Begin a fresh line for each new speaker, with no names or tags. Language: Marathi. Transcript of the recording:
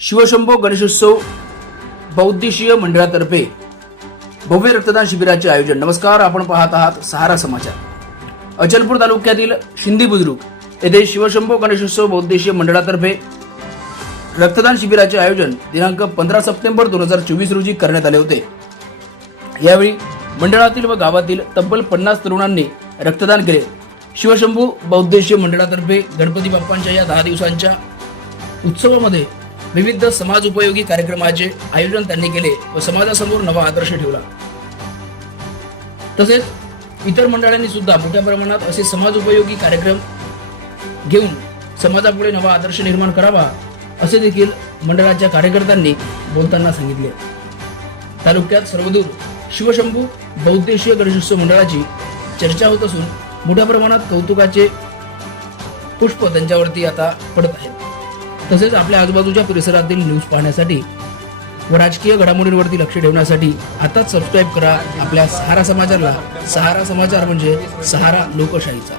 शिवशंभो गणेशोत्सव बौद्धिशीय मंडळातर्फे भव्य रक्तदान शिबिराचे आयोजन. नमस्कार आपण पाहत आहात सहारा समाचार. अचलपूर तालुक्यातील शिंदी बुद्रुक येथे शिवशंभो गणेशोत्सव बौद्धिशीय मंडळातर्फे रक्तदान शिबिराचे आयोजन दिनांक पंधरा सप्टेंबर दोन हजार चोवीस रोजी करण्यात आले होते. यावेळी मंडळातील व गावातील तब्बल पन्नास तरुणांनी रक्तदान केले. शिवशंभू बौद्धेशीय मंडळातर्फे गणपती बाप्पांच्या या दहा दिवसांच्या उत्सवामध्ये विविध समाज उपयोगी कार्यक्रमाचे आयोजन त्यांनी केले व समाजासमोर नवा आदर्श ठेवला. तसेच इतर मंडळांनी सुद्धा मोठ्या प्रमाणात असे समाज उपयोगी कार्यक्रम घेऊन समाजापुढे नवा आदर्श निर्माण करावा असे देखील मंडळाच्या कार्यकर्त्यांनी बोलताना सांगितले. तालुक्यात सर्वदूर शिवशंभू बौद्धेश्वर गणेशोत्सव मंडळाची चर्चा होत असून मोठ्या प्रमाणात कौतुकाचे पुष्प त्यांच्यावरती आता पडत आहेत. तसेच आपल्या आजूबाजूच्या परिसरातील न्यूज पाहण्यासाठी व राजकीय घडामोडींवरती लक्ष ठेवण्यासाठी आताच सबस्क्राईब करा आपल्या सहारा समाचारला. सहारा समाचार म्हणजे सहारा लोकशाहीचा.